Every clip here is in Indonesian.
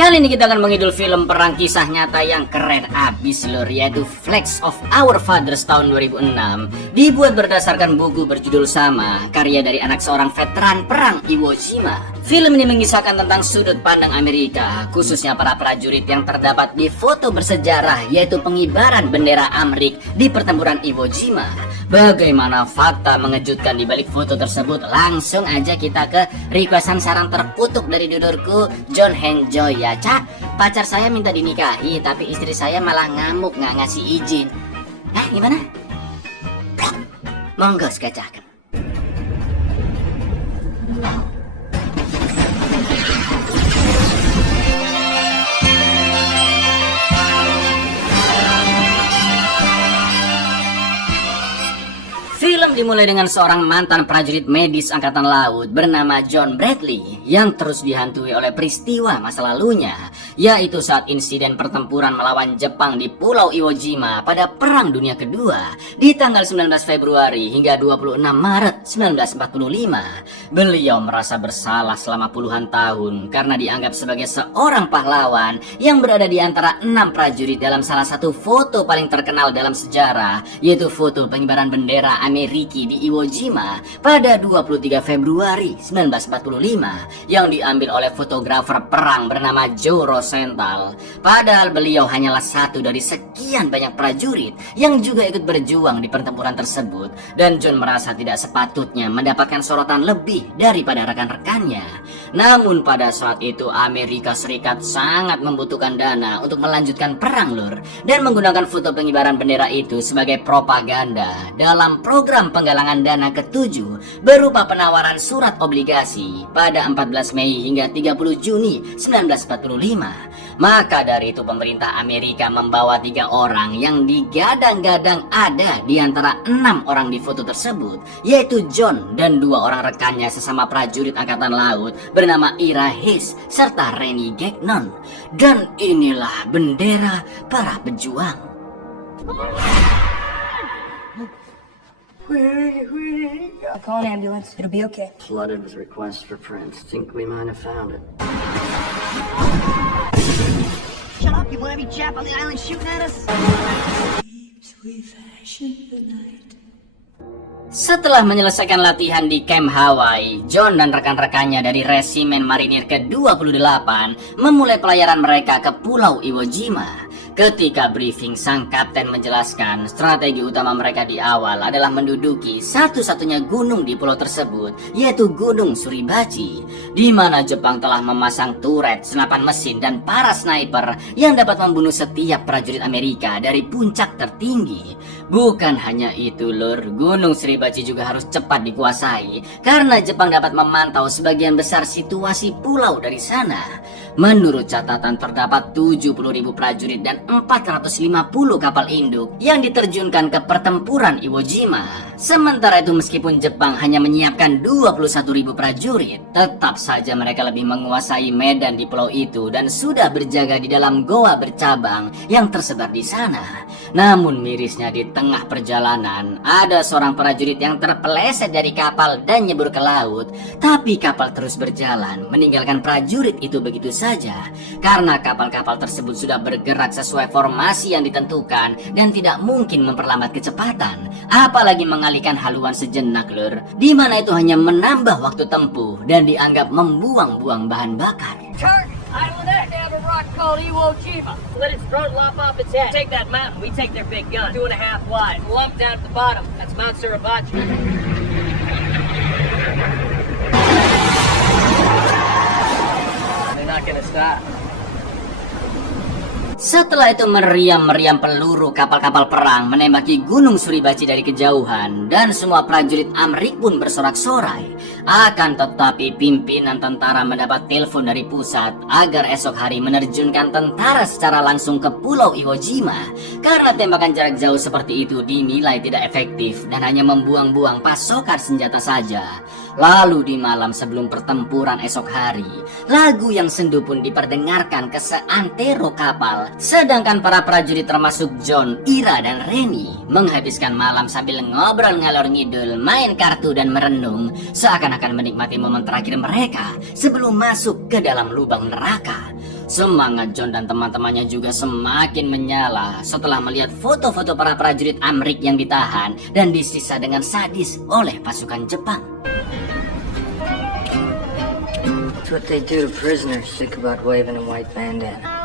Kali ini kita akan mengidul film perang kisah nyata yang keren abis lur, yaitu Flags of Our Fathers tahun 2006. Dibuat berdasarkan buku berjudul sama, karya dari anak seorang veteran perang Iwo Jima. Film ini mengisahkan tentang sudut pandang Amerika, khususnya para prajurit yang terdapat di foto bersejarah, yaitu pengibaran bendera Amrik di pertempuran Iwo Jima. Bagaimana fakta mengejutkan di balik foto tersebut? Langsung aja kita ke requestan sarang terkutuk dari dudurku, John Heng Joy ya. Cak, pacar saya minta dinikahi, tapi istri saya malah ngamuk nggak ngasih izin. Hah, gimana? Monggo sketsakan. Film dimulai dengan seorang mantan prajurit medis angkatan laut bernama John Bradley yang terus dihantui oleh peristiwa masa lalunya, yaitu saat insiden pertempuran melawan Jepang di Pulau Iwo Jima pada Perang Dunia Kedua di tanggal 19 Februari hingga 26 Maret 1945. Beliau merasa bersalah selama puluhan tahun karena dianggap sebagai seorang pahlawan yang berada di antara 6 prajurit dalam salah satu foto paling terkenal dalam sejarah, yaitu foto pengibaran bendera Amerika di Iwo Jima pada 23 Februari 1945 yang diambil oleh fotografer perang bernama Joe Rosenthal. Padahal beliau hanyalah satu dari sekian banyak prajurit yang juga ikut berjuang di pertempuran tersebut, dan John merasa tidak sepatutnya mendapatkan sorotan lebih daripada rekan-rekannya. Namun pada saat itu Amerika Serikat sangat membutuhkan dana untuk melanjutkan perang lur, dan menggunakan foto pengibaran bendera itu sebagai propaganda dalam program penggalangan dana ke-7 berupa penawaran surat obligasi pada 14 Mei hingga 30 Juni 1945. Maka dari itu pemerintah Amerika membawa 3 orang yang digadang-gadang ada di antara 6 orang di foto tersebut, yaitu John dan 2 orang rekannya sesama prajurit angkatan laut bernama Ira Hayes serta Rennie Gagnon. Dan inilah bendera para pejuang. I'll call an ambulance. It'll be okay. Flooded with requests for prints. Think we might have found it. Shut up, you wabby Jap on the island shooting at us? Setelah menyelesaikan latihan di Camp Hawaii, John dan rekan-rekannya dari Resimen Marinir ke-28 memulai pelayaran mereka ke Pulau Iwo Jima. Ketika briefing, sang kapten menjelaskan strategi utama mereka di awal adalah menduduki satu-satunya gunung di pulau tersebut, yaitu Gunung Suribachi, di mana Jepang telah memasang turret, senapan mesin, dan para sniper yang dapat membunuh setiap prajurit Amerika dari puncak tertinggi. Bukan hanya itu lur, Gunung Suribachi juga harus cepat dikuasai karena Jepang dapat memantau sebagian besar situasi pulau dari sana. Menurut catatan terdapat 70.000 prajurit dan 450 kapal induk yang diterjunkan ke pertempuran Iwo Jima. Sementara itu meskipun Jepang hanya menyiapkan 21.000 prajurit, tetap saja mereka lebih menguasai medan di pulau itu dan sudah berjaga di dalam goa bercabang yang tersebar di sana. Namun mirisnya di tengah perjalanan ada seorang prajurit yang terpeleset dari kapal dan nyebur ke laut, tapi kapal terus berjalan meninggalkan prajurit itu begitu saja karena kapal-kapal tersebut sudah bergerak sesuai formasi yang ditentukan dan tidak mungkin memperlambat kecepatan, apalagi mengalihkan haluan sejenak lur, di mana itu hanya menambah waktu tempuh dan dianggap membuang-buang bahan bakar. Turn! Island X, they have a rock called Iwo Jima. Let its throat lop off its head. Take that mountain, we take their big gun. 2.5 wide. Lump down at the bottom. That's Mount Suribachi. They're not gonna stop. Setelah itu meriam-meriam peluru kapal-kapal perang menembaki Gunung Suribachi dari kejauhan, dan semua prajurit Amrik pun bersorak-sorai. Akan tetapi pimpinan tentara mendapat telepon dari pusat agar esok hari menerjunkan tentara secara langsung ke Pulau Iwo Jima karena tembakan jarak jauh seperti itu dinilai tidak efektif dan hanya membuang-buang pasokan senjata saja. Lalu di malam sebelum pertempuran esok hari, lagu yang sendu pun diperdengarkan ke seantero kapal, sedangkan para prajurit termasuk John, Ira, dan Rennie menghabiskan malam sambil ngobrol ngalor ngidul, main kartu dan merenung, seakan-akan menikmati momen terakhir mereka sebelum masuk ke dalam lubang neraka. Semangat John dan teman-temannya juga semakin menyala setelah melihat foto-foto para prajurit Amrik yang ditahan dan disisa dengan sadis oleh pasukan Jepang. It's what they do to prisoners sick about waving a white bandana.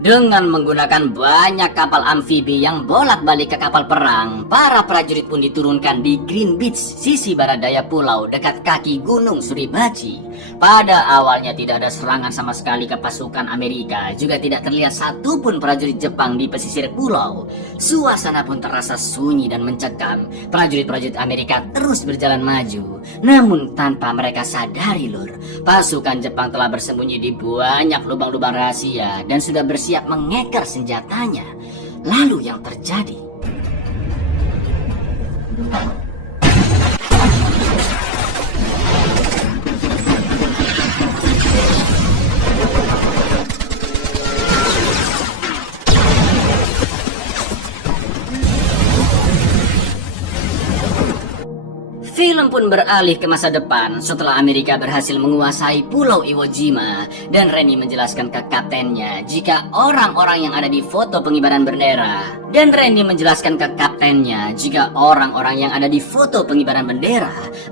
Dengan menggunakan banyak kapal amfibi yang bolak-balik ke kapal perang, para prajurit pun diturunkan di Green Beach, sisi barat daya pulau dekat kaki Gunung Suribachi. Pada awalnya tidak ada serangan sama sekali ke pasukan Amerika, juga tidak terlihat satupun prajurit Jepang di pesisir pulau. Suasana pun terasa sunyi dan mencekam. Prajurit-prajurit Amerika terus berjalan maju, namun tanpa mereka sadari lur, pasukan Jepang telah bersembunyi di banyak lubang-lubang rahasia dan sudah bersiap mengeker senjatanya. Lalu yang terjadi, film pun beralih ke masa depan setelah Amerika berhasil menguasai Pulau Iwo Jima dan Rennie menjelaskan ke kaptennya jika orang-orang yang ada di foto pengibaran bendera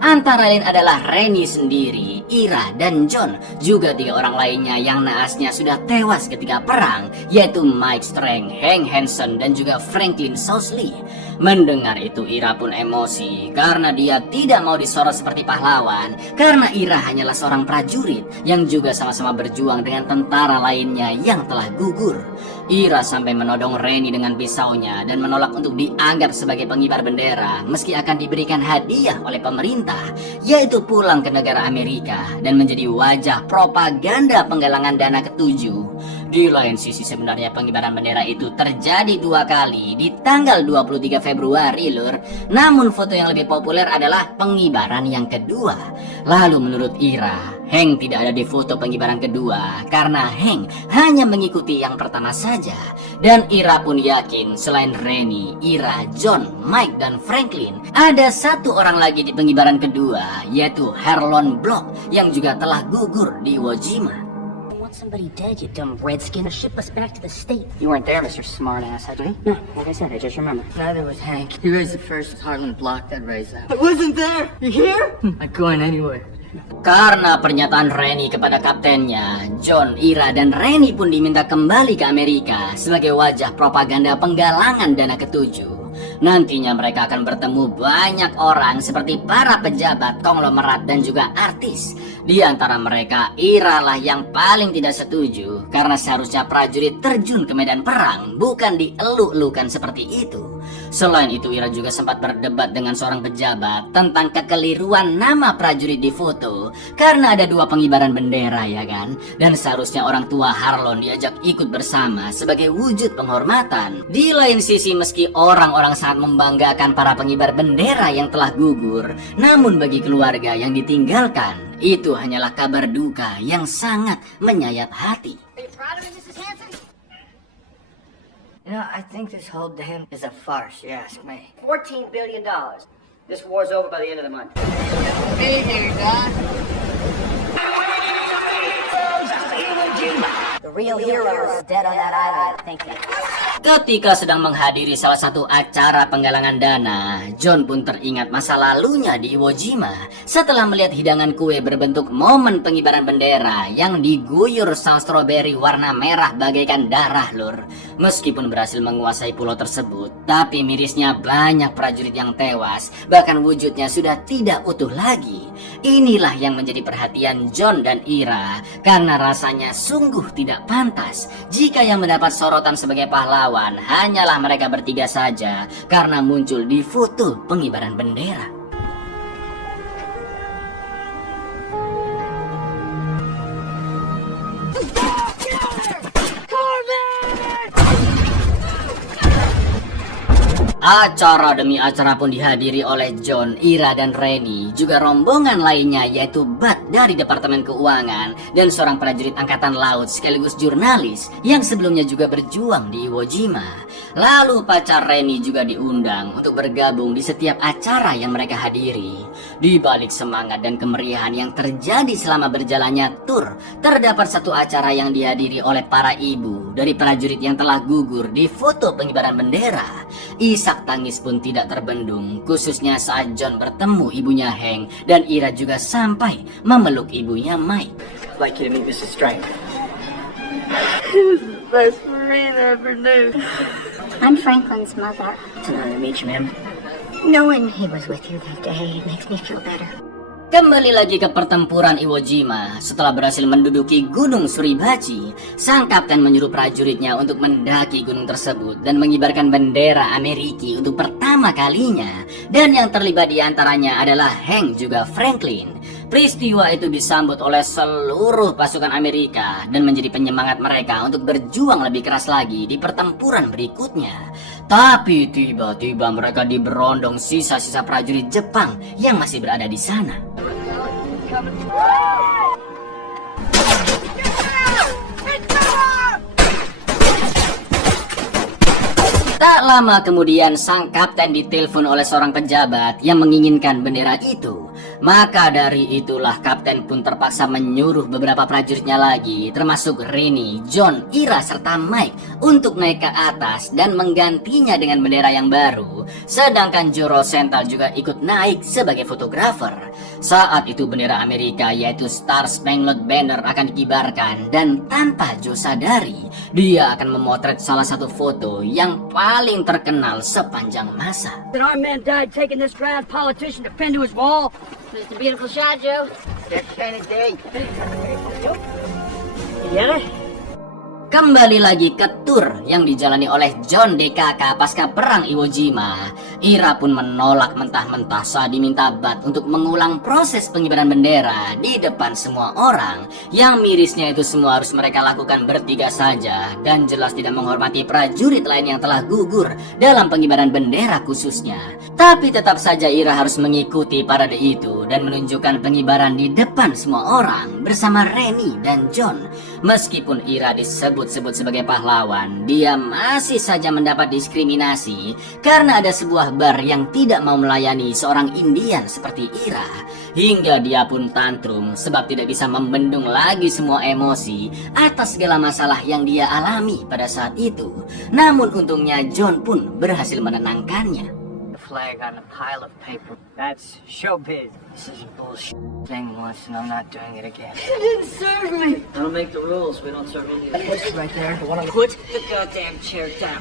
antara lain adalah Rennie sendiri, Ira, dan John, juga 3 orang lainnya yang naasnya sudah tewas ketika perang, yaitu Mike Strang, Hank Hansen, dan juga Franklin Sousley. Mendengar itu Ira pun emosi karena dia tidak mau disorot seperti pahlawan, karena Ira hanyalah seorang prajurit yang juga sama-sama berjuang dengan tentara lainnya yang telah gugur. Ira sampai menodong Rennie dengan pisaunya dan menolak untuk dianggap sebagai pengibar bendera meski akan diberikan hadiah oleh pemerintah, yaitu pulang ke negara Amerika dan menjadi wajah propaganda penggalangan dana ke-7. Di lain sisi sebenarnya pengibaran bendera itu terjadi 2 kali di tanggal 23 Februari lur. Namun foto yang lebih populer adalah pengibaran yang kedua. Lalu menurut Ira, Hank tidak ada di foto pengibaran kedua karena Hank hanya mengikuti yang pertama saja. Dan Ira pun yakin selain Rennie, Ira, John, Mike, dan Franklin, ada 1 orang lagi di pengibaran kedua, yaitu Harlon Block yang juga telah gugur di Iwo Jima. Somebody dead, you dumb redskin. Ship us back to the state. You weren't there, Mr. Smartass, had you? No, like I said, I just remember. Neither was Hank. He raised the first Harlan block that raised that. I wasn't there. You hear? Not going anywhere. Karena pernyataan Rennie kepada kaptennya, John, Ira, dan Rennie pun diminta kembali ke Amerika sebagai wajah propaganda penggalangan dana ke-7. Nantinya mereka akan bertemu banyak orang seperti para pejabat, konglomerat, dan juga artis. Di antara mereka, Ira lah yang paling tidak setuju karena seharusnya prajurit terjun ke medan perang, bukan dieluk-elukan seperti itu. Selain itu, Ira juga sempat berdebat dengan seorang pejabat tentang kekeliruan nama prajurit di foto karena ada 2 pengibaran bendera, ya kan? Dan seharusnya orang tua Harlon diajak ikut bersama sebagai wujud penghormatan. Di lain sisi, meski orang-orang sangat membanggakan para pengibar bendera yang telah gugur, namun bagi keluarga yang ditinggalkan, itu hanyalah kabar duka yang sangat menyayat hati. Are you proud of me, Mrs. Hanson? You know, I think this whole damn is a farce, you ask me. $14 billion. This war's over by the end of the month. Hey there, Doc. The real hero is dead on that island. Thank you. Ketika sedang menghadiri salah satu acara penggalangan dana, John pun teringat masa lalunya di Iwo Jima setelah melihat hidangan kue berbentuk momen pengibaran bendera yang diguyur saus stroberi warna merah bagaikan darah lur. Meskipun berhasil menguasai pulau tersebut, tapi mirisnya banyak prajurit yang tewas, bahkan wujudnya sudah tidak utuh lagi. Inilah yang menjadi perhatian John dan Ira karena rasanya sungguh tidak pantas jika yang mendapat sorotan sebagai pahlawan hanyalah mereka bertiga saja karena muncul di foto pengibaran bendera. Acara demi acara pun dihadiri oleh John, Ira, dan Rennie. Juga rombongan lainnya yaitu Bud dari Departemen Keuangan dan seorang prajurit angkatan laut sekaligus jurnalis yang sebelumnya juga berjuang di Iwo Jima. Lalu pacar Rennie juga diundang untuk bergabung di setiap acara yang mereka hadiri. Di balik semangat dan kemeriahan yang terjadi selama berjalannya tur, terdapat satu acara yang dihadiri oleh para ibu dari prajurit yang telah gugur di foto pengibaran bendera. Isak tangis pun tidak terbendung, khususnya saat John bertemu ibunya Hank dan Ira juga sampai memeluk ibunya Mike. I'd like you to meet Mrs. Strang. Best Marine I ever knew. I'm Franklin's mother. It's an honor to meet you, ma'am. Knowing he was with you that day makes me feel better. Kembali lagi ke pertempuran Iwo Jima. Setelah berhasil menduduki Gunung Suribachi, sang kapten menyuruh prajuritnya untuk mendaki gunung tersebut dan mengibarkan bendera Amerika untuk pertama kalinya. Dan yang terlibat diantaranya adalah Hank juga Franklin. Peristiwa itu disambut oleh seluruh pasukan Amerika dan menjadi penyemangat mereka untuk berjuang lebih keras lagi di pertempuran berikutnya. Tapi tiba-tiba mereka diberondong sisa-sisa prajurit Jepang yang masih berada di sana. Tak lama kemudian sang kapten ditelepon oleh seorang pejabat yang menginginkan bendera itu. Maka dari itulah kapten pun terpaksa menyuruh beberapa prajuritnya lagi, termasuk Rennie, John, Ira, serta Mike untuk naik ke atas dan menggantinya dengan bendera yang baru. Sedangkan Joe Rosenthal juga ikut naik sebagai fotografer. Saat itu bendera Amerika yaitu Star Spangled Banner akan dikibarkan dan tanpa Joe sadari, dia akan memotret salah satu foto yang paling terkenal sepanjang masa. Our man died taking this proud politician to pin to his wall. It's a beautiful shot, Joe. That's kind of day. Yeah. Kembali lagi ke tur yang dijalani oleh John DKK pasca perang Iwo Jima. Ira pun menolak mentah-mentah saat diminta Bud untuk mengulang proses pengibaran bendera di depan semua orang. Yang mirisnya itu semua harus mereka lakukan bertiga saja dan jelas tidak menghormati prajurit lain yang telah gugur dalam pengibaran bendera khususnya. Tapi tetap saja Ira harus mengikuti parade itu dan menunjukkan pengibaran di depan semua orang bersama Rennie dan John. Meskipun Ira disebut-sebut sebagai pahlawan, dia masih saja mendapat diskriminasi karena ada sebuah bar yang tidak mau melayani seorang Indian seperti Ira. Hingga dia pun tantrum sebab tidak bisa membendung lagi semua emosi atas segala masalah yang dia alami pada saat itu. Namun untungnya John pun berhasil menenangkannya. Flag on a pile of paper. That's showbiz. This is a bullshit thing once, and I'm not doing it again. You didn't serve me. I don't make the rules. We don't serve Indians. Push right there. Put the goddamn chair down.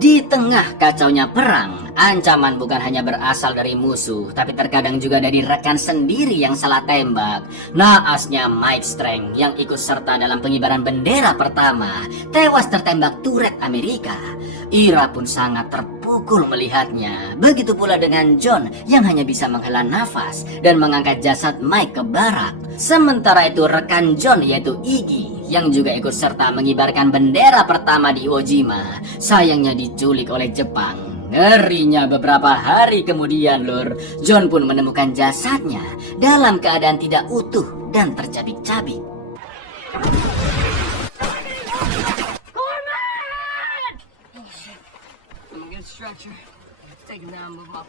Di tengah kacaunya perang, ancaman bukan hanya berasal dari musuh, tapi terkadang juga dari rekan sendiri yang salah tembak. Naasnya Mike Strang yang ikut serta dalam pengibaran bendera pertama, tewas tertembak turret Amerika. Ira pun sangat terpukul melihatnya. Begitu pula dengan John yang hanya bisa menghela nafas dan mengangkat jasad Mike ke barak. Sementara itu rekan John yaitu Iggy yang juga ikut serta mengibarkan bendera pertama di Iwo Jima, sayangnya diculik oleh Jepang. Ngerinya beberapa hari kemudian lur, John pun menemukan jasadnya dalam keadaan tidak utuh dan tercabik-cabik. Stretcher. Take him down, move up.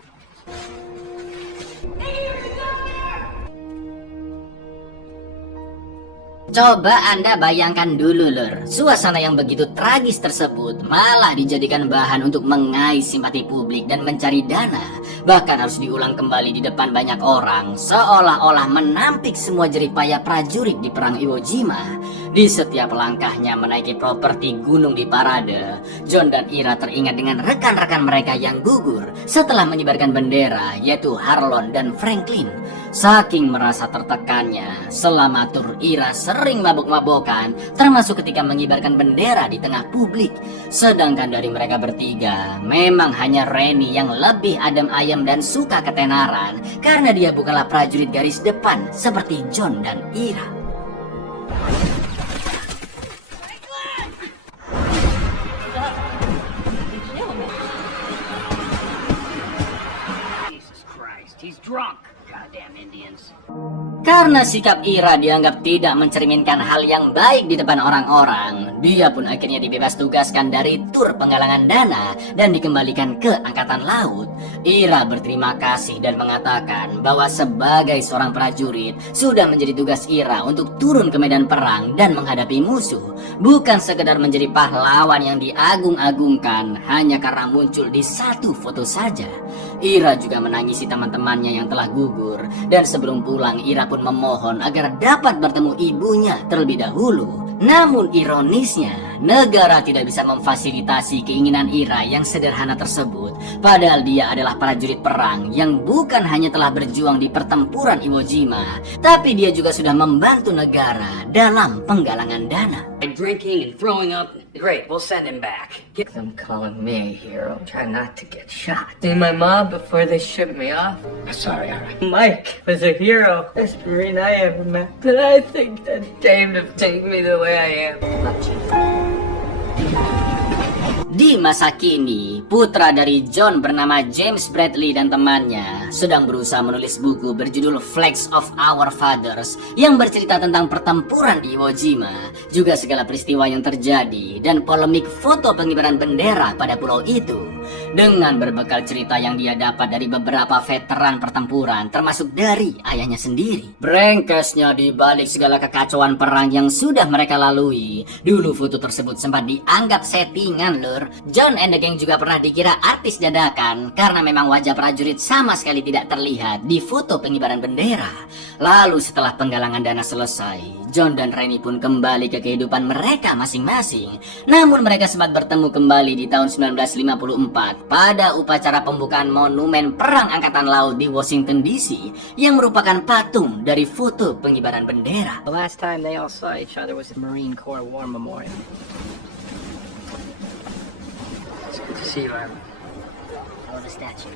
Coba Anda bayangkan dulu lur, suasana yang begitu tragis tersebut malah dijadikan bahan untuk mengais simpati publik dan mencari dana. Bahkan harus diulang kembali di depan banyak orang, seolah-olah menampik semua jeripaya prajurit di perang Iwo Jima. Di setiap langkahnya menaiki properti gunung di parade, John dan Ira teringat dengan rekan-rekan mereka yang gugur setelah menyebarkan bendera, yaitu Harlon dan Franklin. Saking merasa tertekannya, selama tur Ira sering mabuk-mabokan, termasuk ketika mengibarkan bendera di tengah publik. Sedangkan dari mereka bertiga, memang hanya Rennie yang lebih adem ayem dan suka ketenaran, karena dia bukanlah prajurit garis depan seperti John dan Ira. He's drunk. Goddamn Indians. Karena sikap Ira dianggap tidak mencerminkan hal yang baik di depan orang-orang, dia pun akhirnya dibebas tugaskan dari tur penggalangan dana dan dikembalikan ke Angkatan Laut. Ira berterima kasih dan mengatakan bahwa sebagai seorang prajurit sudah menjadi tugas Ira untuk turun ke medan perang dan menghadapi musuh, bukan sekedar menjadi pahlawan yang diagung-agungkan hanya karena muncul di satu foto saja. Ira juga menangisi teman-temannya yang telah gugur, dan sebelum pulang Ira pun memohon agar dapat bertemu ibunya terlebih dahulu. Namun ironisnya, negara tidak bisa memfasilitasi keinginan Ira yang sederhana tersebut, padahal dia adalah prajurit perang yang bukan hanya telah berjuang di pertempuran Iwo Jima, tapi dia juga sudah membantu negara dalam penggalangan dana. And drinking and throwing up. Great, we'll send him back. Get them calling me a hero. Try not to get shot. See my mom before they ship me off? Sorry, alright. Mike was a hero. Best Marine I ever met. But I think that Dave would take me the way I am. Di masa kini, putra dari John bernama James Bradley dan temannya sedang berusaha menulis buku berjudul Flags of Our Fathers yang bercerita tentang pertempuran di Iwo Jima, juga segala peristiwa yang terjadi dan polemik foto pengibaran bendera pada pulau itu. Dengan berbekal cerita yang dia dapat dari beberapa veteran pertempuran, termasuk dari ayahnya sendiri. Brengkesnya di balik segala kekacauan perang yang sudah mereka lalui, dulu foto tersebut sempat dianggap settingan lur. John and the Gang juga pernah dikira artis dadakan karena memang wajah prajurit sama sekali tidak terlihat di foto pengibaran bendera. Lalu setelah penggalangan dana selesai, John dan Rennie pun kembali ke kehidupan mereka masing-masing. Namun mereka sempat bertemu kembali di tahun 1954 pada upacara pembukaan monumen Perang Angkatan Laut di Washington DC yang merupakan patung dari foto pengibaran bendera. The last time they all saw each other was the Marine Corps War Memorial. It's good to see you, Ivan. Oh, the statue.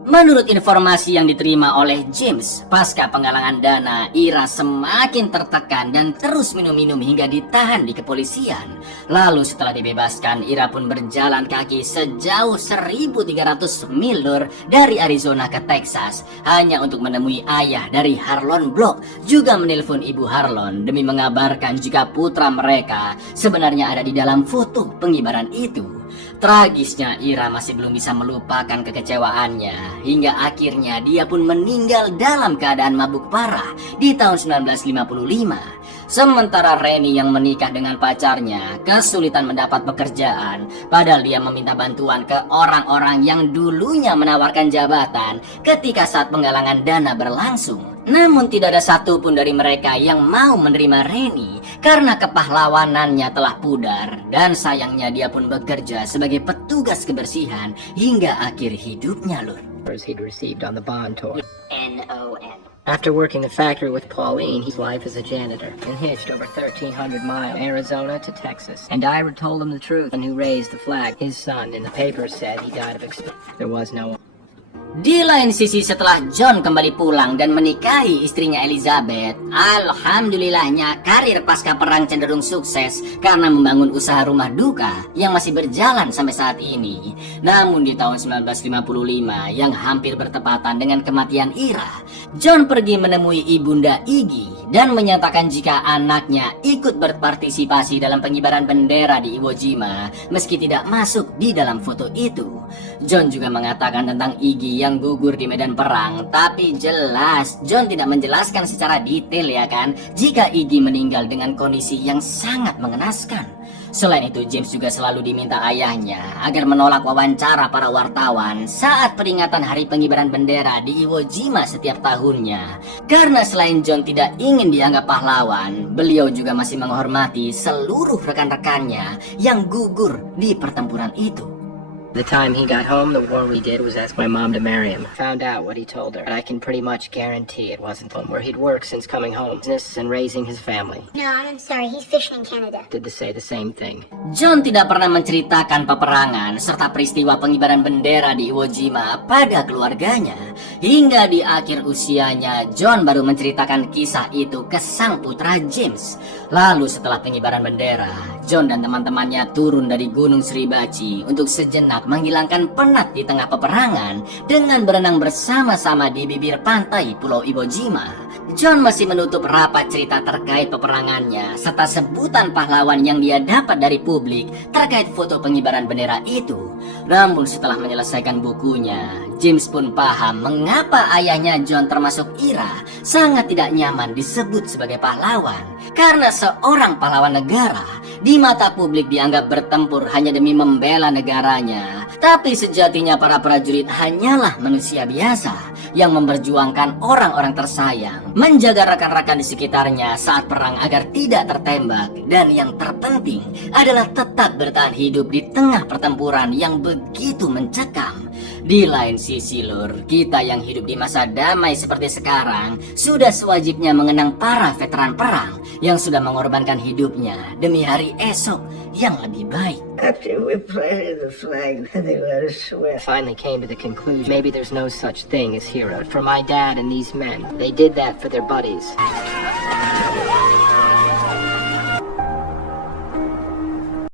Menurut informasi yang diterima oleh James, pasca penggalangan dana, Ira semakin tertekan dan terus minum-minum hingga ditahan di kepolisian. Lalu setelah dibebaskan, Ira pun berjalan kaki sejauh 1.300 mil dari Arizona ke Texas hanya untuk menemui ayah dari Harlon Block, juga menelpon ibu Harlon demi mengabarkan jika putra mereka sebenarnya ada di dalam foto pengibaran itu. Tragisnya, Ira masih belum bisa melupakan kekecewaannya hingga akhirnya dia pun meninggal dalam keadaan mabuk parah di tahun 1955. Sementara Rennie yang menikah dengan pacarnya kesulitan mendapat pekerjaan, padahal dia meminta bantuan ke orang-orang yang dulunya menawarkan jabatan ketika saat penggalangan dana berlangsung. Namun tidak ada satupun dari mereka yang mau menerima Rennie karena kepahlawanannya telah pudar, dan sayangnya dia pun bekerja sebagai petugas kebersihan hingga akhir hidupnya lur. He'd received on the bond tour. N-O-N. After working the factory with Pauline, his life as a janitor, and hitched over 1,300 miles, Arizona to Texas. And Ira told him the truth, and who raised the flag. His son, in the paper, said he died of There was no one. Di lain sisi, setelah John kembali pulang dan menikahi istrinya Elizabeth, alhamdulillahnya karir pasca perang cenderung sukses karena membangun usaha rumah duka yang masih berjalan sampai saat ini. Namun di tahun 1955 yang hampir bertepatan dengan kematian Ira, John pergi menemui ibunda Iggy dan menyatakan jika anaknya ikut berpartisipasi dalam pengibaran bendera di Iwo Jima meski tidak masuk di dalam foto itu. John juga mengatakan tentang Iggy yang gugur di medan perang, tapi jelas John tidak menjelaskan secara detail ya kan, jika Iggy meninggal dengan kondisi yang sangat mengenaskan. Selain itu, James juga selalu diminta ayahnya agar menolak wawancara para wartawan saat peringatan Hari Pengibaran Bendera di Iwo Jima setiap tahunnya. Karena selain John tidak ingin dianggap pahlawan, beliau juga masih menghormati seluruh rekan-rekannya yang gugur di pertempuran itu. The time he got home, the war we did was ask my mom to marry him. Found out what he told her, but I can pretty much guarantee it wasn't from where he'd worked since coming home, business and raising his family. No, I'm sorry. He's fishing in Canada. Did to say the same thing. John tidak pernah menceritakan peperangan serta peristiwa pengibaran bendera di Iwo Jima pada keluarganya. Hingga di akhir usianya, John baru menceritakan kisah itu ke sang putra James. Lalu setelah pengibaran bendera, John dan teman-temannya turun dari Gunung Suribachi untuk sejenak menghilangkan penat di tengah peperangan dengan berenang bersama-sama di bibir pantai Pulau Iwo Jima. John masih menutup rapat cerita terkait peperangannya serta sebutan pahlawan yang dia dapat dari publik terkait foto pengibaran bendera itu. Namun setelah menyelesaikan bukunya, James pun paham mengapa ayahnya John termasuk Ira sangat tidak nyaman disebut sebagai pahlawan. Karena seorang pahlawan negara di mata publik dianggap bertempur hanya demi membela negaranya. Tapi sejatinya para prajurit hanyalah manusia biasa yang memperjuangkan orang-orang tersayang, menjaga rekan-rekan di sekitarnya saat perang agar tidak tertembak, dan yang terpenting adalah tetap bertahan hidup di tengah pertempuran yang begitu mencekam. Di lain sisi lur, kita yang hidup di masa damai seperti sekarang sudah sewajibnya mengenang para veteran perang yang sudah mengorbankan hidupnya demi hari esok yang lebih baik. After we planted the flag, they let us swim. I finally came to the conclusion maybe there's no such thing as hero. For my dad and these men, they did that for their buddies.